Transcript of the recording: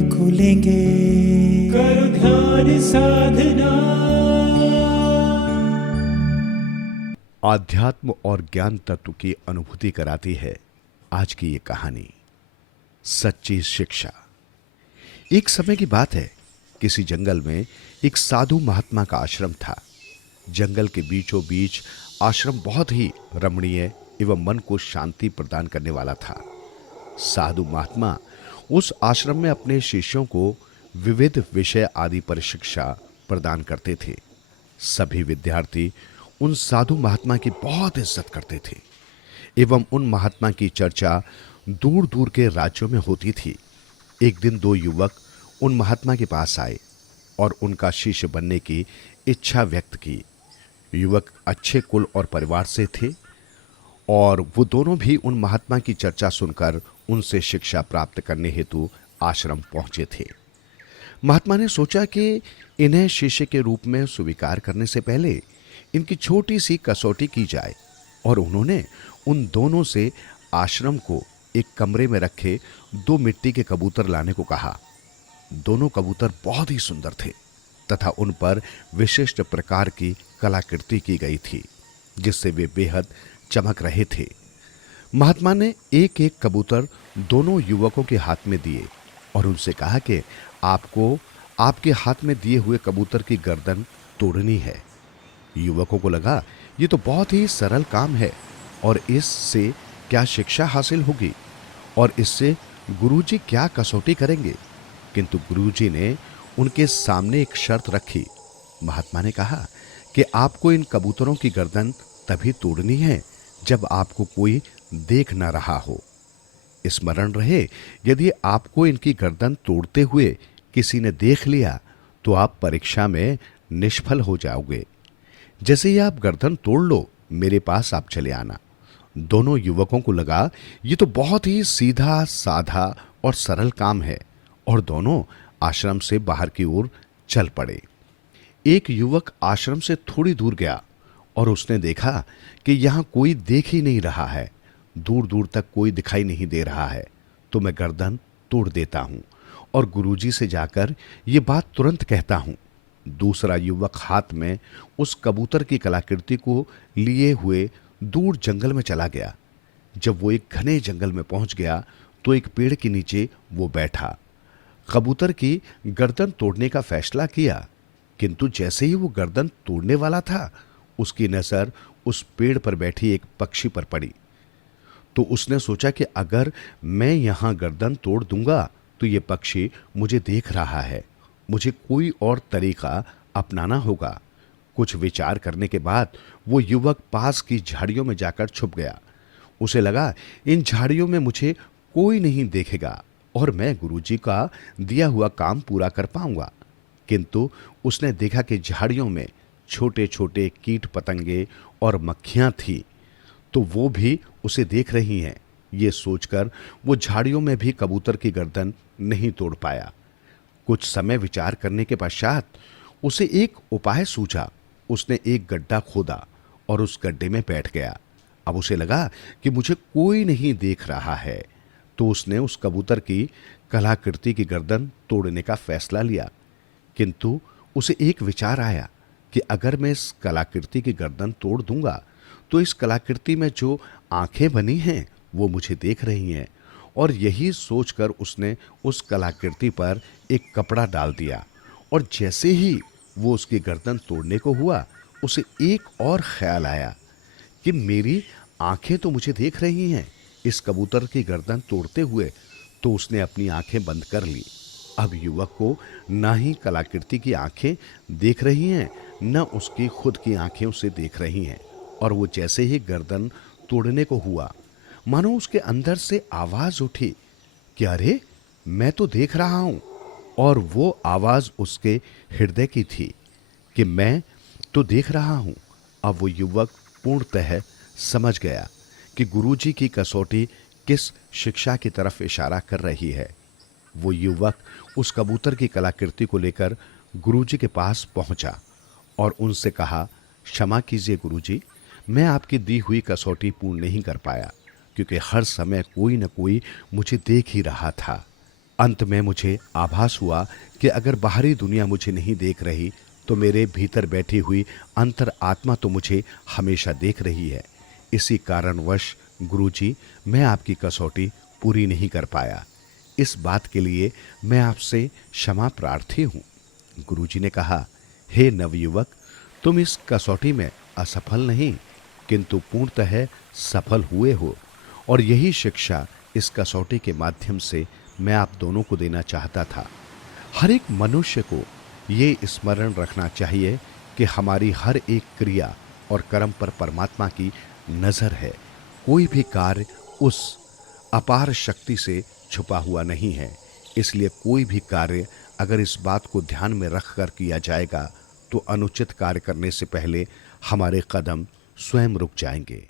नेत्र खुलेंगे। करो ध्यान साधना। आध्यात्म और ज्ञान तत्व की अनुभूति कराती है आज की ये कहानी, सच्ची शिक्षा। एक समय की बात है, किसी जंगल में एक साधु महात्मा का आश्रम था। जंगल के बीचों बीच आश्रम बहुत ही रमणीय एवं मन को शांति प्रदान करने वाला था। साधु महात्मा उस आश्रम में अपने शिष्यों को विविध विषय आदि पर शिक्षा प्रदान करते थे। सभी विद्यार्थी उन साधु महात्मा की बहुत इज्जत करते थे एवं उन महात्मा की चर्चा दूर दूर के राज्यों में होती थी। एक दिन दो युवक उन महात्मा के पास आए और उनका शिष्य बनने की इच्छा व्यक्त की। युवक अच्छे कुल और परिवार से थे और वो दोनों भी उन महात्मा की चर्चा सुनकर उनसे शिक्षा प्राप्त करने हेतु आश्रम पहुंचे थे। महात्मा ने सोचा कि इन्हें शिष्य के रूप में स्वीकार करने से पहले इनकी छोटी सी कसौटी की जाए, और उन्होंने उन दोनों से आश्रम को एक कमरे में रखे दो मिट्टी के कबूतर लाने को कहा। दोनों कबूतर बहुत ही सुंदर थे तथा उन पर विशिष्ट प्रकार की कलाकृति की गई थी, जिससे वे बेहद चमक रहे थे। महात्मा ने एक एक कबूतर दोनों युवकों के हाथ में दिए और उनसे कहा कि आपको आपके हाथ में दिए हुए कबूतर की गर्दन तोड़नी है। युवकों को लगा ये तो बहुत ही सरल काम है और इससे क्या शिक्षा हासिल होगी और इससे गुरुजी क्या कसौटी करेंगे। किंतु गुरुजी ने उनके सामने एक शर्त रखी। महात्मा ने कहा कि आपको इन कबूतरों की गर्दन तभी तोड़नी है जब आपको कोई देख न रहा हो। स्मरण रहे, यदि आपको इनकी गर्दन तोड़ते हुए किसी ने देख लिया तो आप परीक्षा में निष्फल हो जाओगे। जैसे ही आप गर्दन तोड़ लो, मेरे पास आप चले आना। दोनों युवकों को लगा ये तो बहुत ही सीधा साधा और सरल काम है और दोनों आश्रम से बाहर की ओर चल पड़े। एक युवक आश्रम से थोड़ी दूर गया और उसने देखा कि यहां कोई देख ही नहीं रहा है, दूर दूर तक कोई दिखाई नहीं दे रहा है, तो मैं गर्दन तोड़ देता हूं और गुरुजी से जाकर ये बात तुरंत कहता हूं। दूसरा युवक हाथ में उस कबूतर की कलाकृति को लिए हुए दूर जंगल में चला गया। जब वो एक घने जंगल में पहुंच गया तो एक पेड़ के नीचे वो बैठा। कबूतर की गर्दन तोड़ने का फैसला किया, किंतु जैसे ही वो गर्दन तोड़ने वाला था, उसकी नजर उस पेड़ पर बैठी एक पक्षी पर पड़ी। तो उसने सोचा कि अगर मैं यहां गर्दन तोड़ दूंगा तो ये पक्षी मुझे देख रहा है, मुझे कोई और तरीका अपनाना होगा। कुछ विचार करने के बाद वो युवक पास की झाड़ियों में जाकर छुप गया। उसे लगा इन झाड़ियों में मुझे कोई नहीं देखेगा और मैं गुरुजी का दिया हुआ काम पूरा कर पाऊंगा। किंतु उसने देखा कि झाड़ियों में छोटे छोटे कीट पतंगे और मक्खियां थी, तो वो भी उसे देख रही हैं। ये सोचकर वो झाड़ियों में भी कबूतर की गर्दन नहीं तोड़ पाया। कुछ समय विचार करने के पश्चात उसे एक उपाय सूझा। उसने एक गड्ढा खोदा और उस गड्ढे में बैठ गया। अब उसे लगा कि मुझे कोई नहीं देख रहा है, तो उसने उस कबूतर की कलाकृति की गर्दन तोड़ने का फैसला लिया। किंतु उसे एक विचार आया कि अगर मैं इस कलाकृति की गर्दन तोड़ दूंगा तो इस कलाकृति में जो आंखें बनी हैं वो मुझे देख रही हैं, और यही सोचकर उसने उस कलाकृति पर एक कपड़ा डाल दिया। और जैसे ही वो उसकी गर्दन तोड़ने को हुआ, उसे एक और ख्याल आया कि मेरी आंखें तो मुझे देख रही हैं इस कबूतर की गर्दन तोड़ते हुए, तो उसने अपनी आंखें बंद कर ली। अब युवक को ना ही कलाकृति की आंखें देख रही हैं, न उसकी खुद की आंखें उसे देख रही हैं, और वो जैसे ही गर्दन तोड़ने को हुआ, मानो उसके अंदर से आवाज उठी कि अरे, मैं तो देख रहा हूं। और वो आवाज उसके हृदय की थी कि मैं तो देख रहा हूं। अब वो युवक पूर्णतः समझ गया कि गुरुजी की कसौटी किस शिक्षा की तरफ इशारा कर रही है। वो युवक उस कबूतर की कलाकृति को लेकर गुरुजी के पास पहुंचा और उनसे कहा, क्षमा कीजिए गुरुजी, मैं आपकी दी हुई कसौटी पूर्ण नहीं कर पाया, क्योंकि हर समय कोई न कोई मुझे देख ही रहा था। अंत में मुझे आभास हुआ कि अगर बाहरी दुनिया मुझे नहीं देख रही तो मेरे भीतर बैठी हुई अंतर आत्मा तो मुझे हमेशा देख रही है। इसी कारणवश गुरुजी, मैं आपकी कसौटी पूरी नहीं कर पाया। इस बात के लिए मैं आपसे क्षमा प्रार्थी हूं। गुरुजी ने कहा, हे नवयुवक, तुम इस कसौटी में असफल नहीं किंतु पूर्णतः सफल हुए हो, और यही शिक्षा इस कसौटी के माध्यम से मैं आप दोनों को देना चाहता था। हर एक मनुष्य को ये स्मरण रखना चाहिए कि हमारी हर एक क्रिया और कर्म पर परमात्मा की नजर है। कोई भी कार्य उस अपार शक्ति से छुपा हुआ नहीं है। इसलिए कोई भी कार्य अगर इस बात को ध्यान में रखकर किया जाएगा तो अनुचित कार्य करने से पहले हमारे कदम स्वयं रुक जाएंगे।